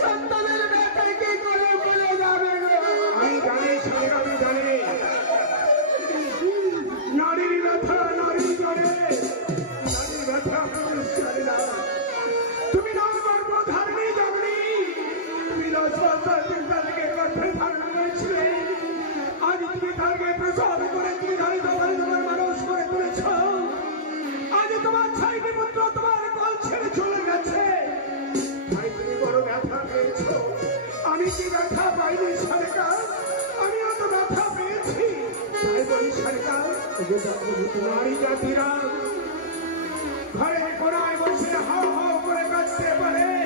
সন্তানের ব্যথা কি করে বলে যাবে আমি জানি সংগ্রামী জানি। নারীর ব্যথা নারী করে নারীর ব্যথা পুরুষ করে না। তুমি নাম গর্ব ধারণী জানি তুমি দশ প্রসাদ করেছি। বেশি ব্যথা পাইনি সরকার। আমিও তো পেয়েছি। তাই বলি সরকার নারী জাতিরা। ঘরের কোনায় বসে হাও হাও করে কাঁদতে পারে।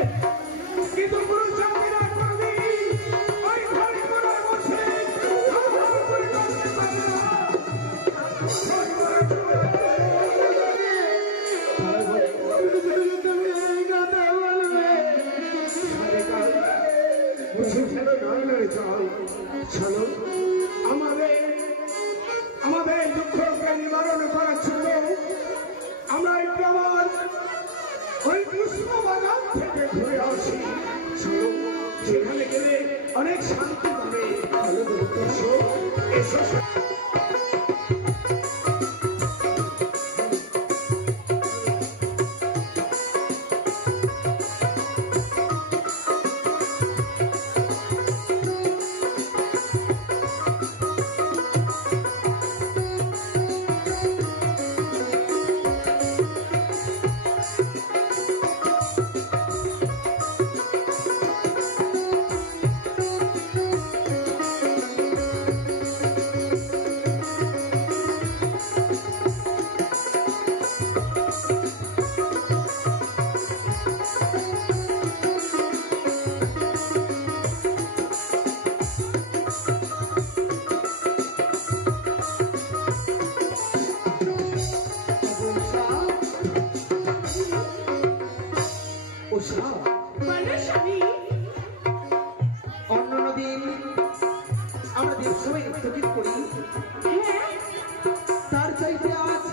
চাইতে আজ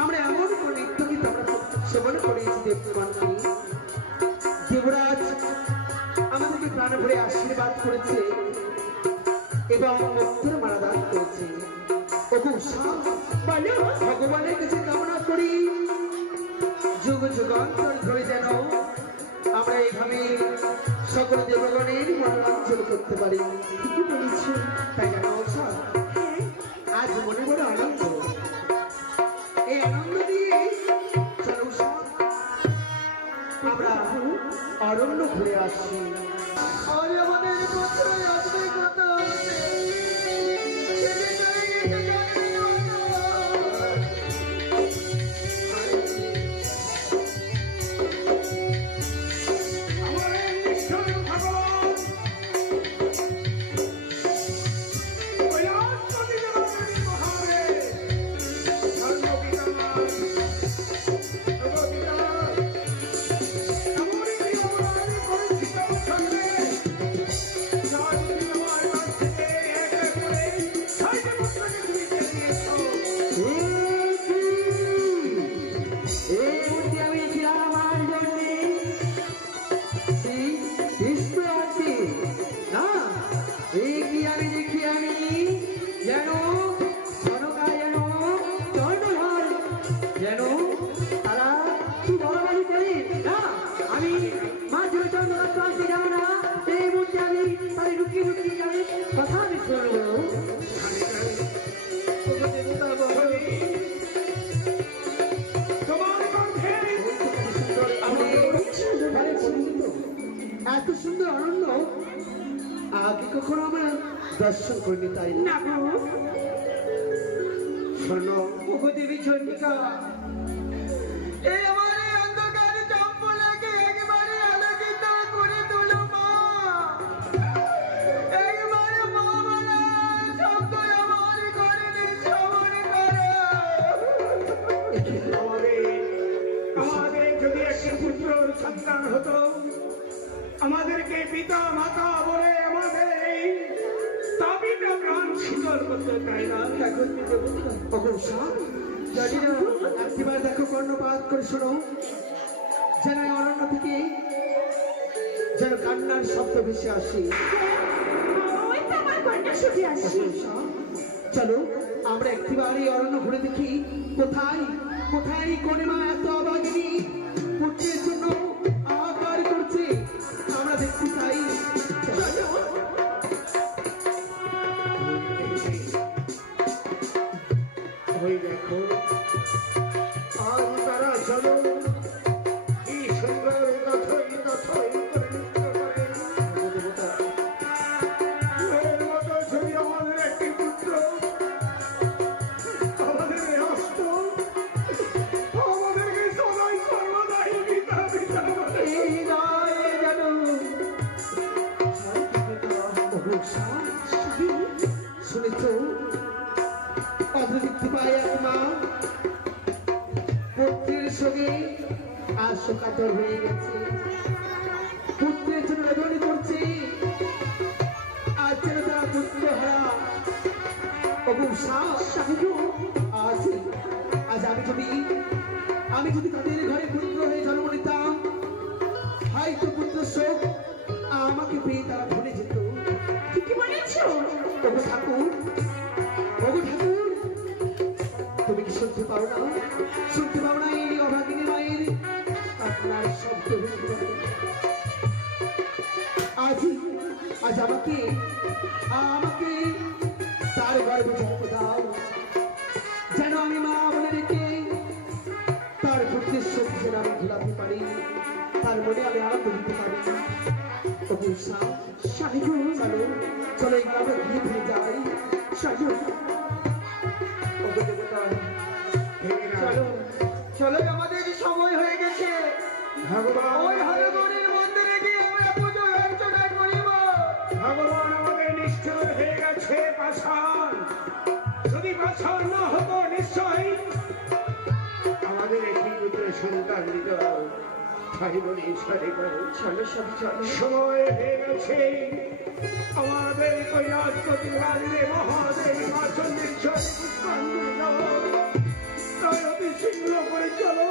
আমরা এমন কোন ইত্যকিত সেবন করেছি দেবমানকে দেবরাজ আমাদেরকে প্রাণ ভরে আশীর্বাদ করেছে এবং মুক্তির মারা দান করেছে ভগবানের কাছে কামনা করি। যুগ যুগান্তর ধরে যেন আমরা এইভাবে সকল দেবগণের মনোরঞ্জন করতে পারি। তাই জানো? ঘুরে আসি। প্রচণ্ড রক্ত আসছে যাব না সেই মুহূর্তে আমি তাই লুকিয়ে লুকিয়ে যাবে কথা আমি শুনব এত সুন্দর আনন্দ আগে কখনো আমার দর্শন দেবী চন্ডিকা হতো আমাদেরকে পিতা মাতা বলে আমাদের এই দাবিটা প্রাণ শীতল করতে চাই না। এখন ওগো জানি না। একবার দেখো কর্ণপাত করে শোনো। যেন অরণ্য থেকে যেন কান্নার শব্দ ভেসে আসে। চলো আমরা একটিবার এই অরণ্য ঘুরে দেখি। কোথায়? কোথায় কোনে মা এত অবাগিনী? পুত্রের জন্য আর শোকাতর হয়ে গেছে। পুত্রের জন্য রজনী করছে। আজ যেন তারা পুত্র হারা আজ আজ আমি যদি আমি যদি তাদের ঘরে পুত্র হয়ে জন্ম নিতাম হয়তো পুত্র শোক আমাকে পেয়ে তারা ভুলে যেত। ঠিকই বলেছ। ওগো ঠাকুর আনন্দ পারি ওগো সা স্বামী চলো চলো এই গ্রামে যাই চলো চলো চলো আমাদের সময় হয়ে গেছে। ভগবান। ওই হরগণের মন্দিরে গিয়ে আমরা পুজো অর্চনা করিব। ভগবান আমাদের নিষ্ঠুর হয়ে গেছে পাষাণ। যদি পাষাণ না হতো নিশ্চয় সময় হয়ে গেছে। আমাদের কৈলাসপতি রাজরে মহাদেব মা চন্দ্রেশ্বর পুষ্পাঞ্জলি শীঘ্র করে চলো।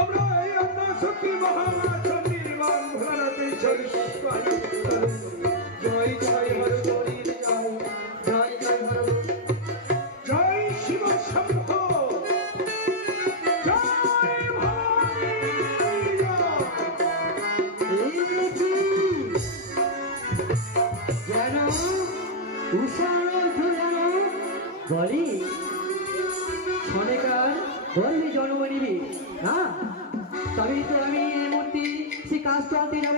আমরা এই আত্মা শক্তি মহামা চন্দ্রীর বাং ভোলানাথের আমি এই মূর্তি শ্রী কাজ চলতে যাব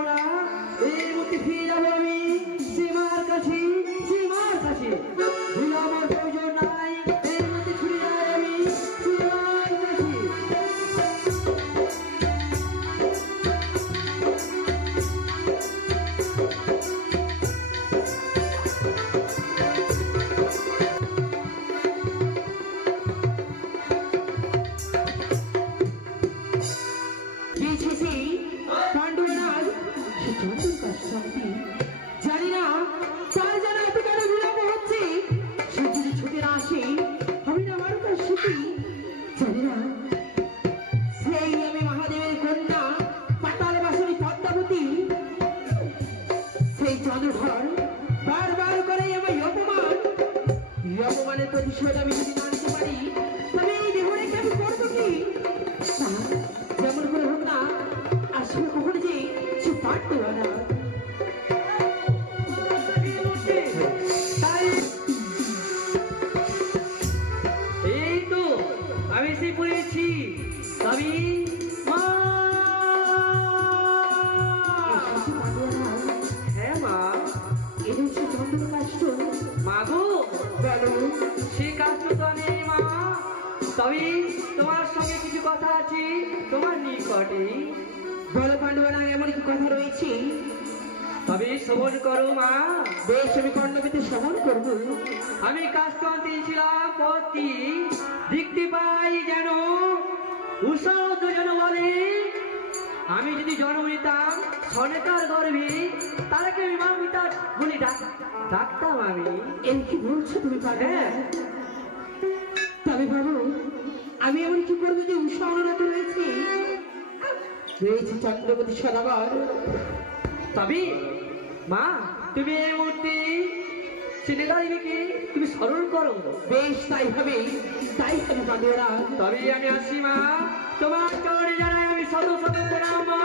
চন্দ্রধর বারবার করে আমায় অপমান। প্রতিশোধ আমি এই দেহ আমি করব কি? সে পারতো আমি তবে তোমার সঙ্গে কিছু কথা আছে? তোমার নিকটে। বলো পাণ্ডবরা এমন কি কথা রয়েছে? তবে শ্রবণ করো মা। বেশ আমি কর্ণবেতে শ্রবণ করব। আমি কাজটা দিয়েছিলাম পথটি দেখতে পাই যেন উষা যেন বলে। আমি যদি জন্ম নিতাম সনেতার গর্ভে তারাকে আমি মা পিতার বলি ডাক ডাকতাম আমি? এই কি বলছো তুমি পাগল হ্যাঁ। তবে বাবু আমি এমন কি করব যে উষা অনুরত রয়েছে? রয়েছে চন্দ্রবতী সদাগর। তবে মা তুমি এই মুহূর্তে ছেলেদারিকে তুমি স্মরণ করো। বেশ তাই হবে তাই হবে তবে আমি আসি মা। তোমার চরণে জানাই আমি শত শত প্রণাম মা।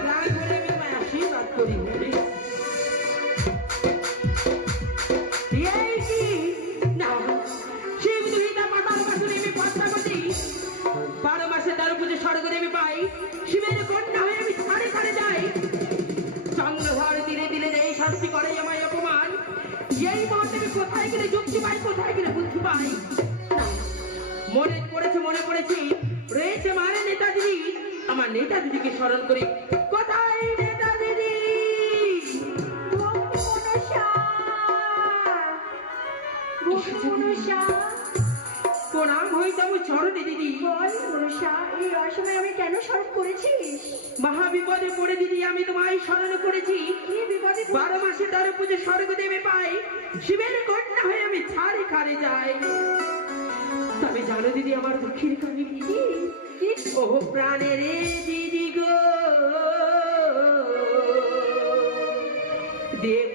প্রাণ ভরে আমি আশীর্বাদ করি। তেরো পুজো স্বর্গ দেবী পাই। শিবের কন্যা হয়ে আমি ছাড়ে ছাড়ে যাই। চন্দ্রধর ধীরে দিলে এই শাস্তি করে আমায় অপমান এই মুহূর্তে আমি কোথায় গেলে যুক্তি পাই, কোথায় গেলে বুদ্ধি পাই। মনে পড়েছে, মনে পড়েছি, রয়েছে মারে নেতাজি আমার নেতাজিকে স্মরণ করি। এই অসময়ে আমি কেন স্মরণ করেছিস মহা বিপদে পড়ে দিদি আমি তোমায় স্মরণ করেছি কি বিপদে বারো মাসে তেরো পুজো স্বর্গ দেবে পাই শিবের কন্যা হয়ে আমি ছাড়ে খারে যাই। তবে জানো দিদি আমার দুঃখের কাহিনী কি? কি? ও প্রাণের দিদি গো। দেব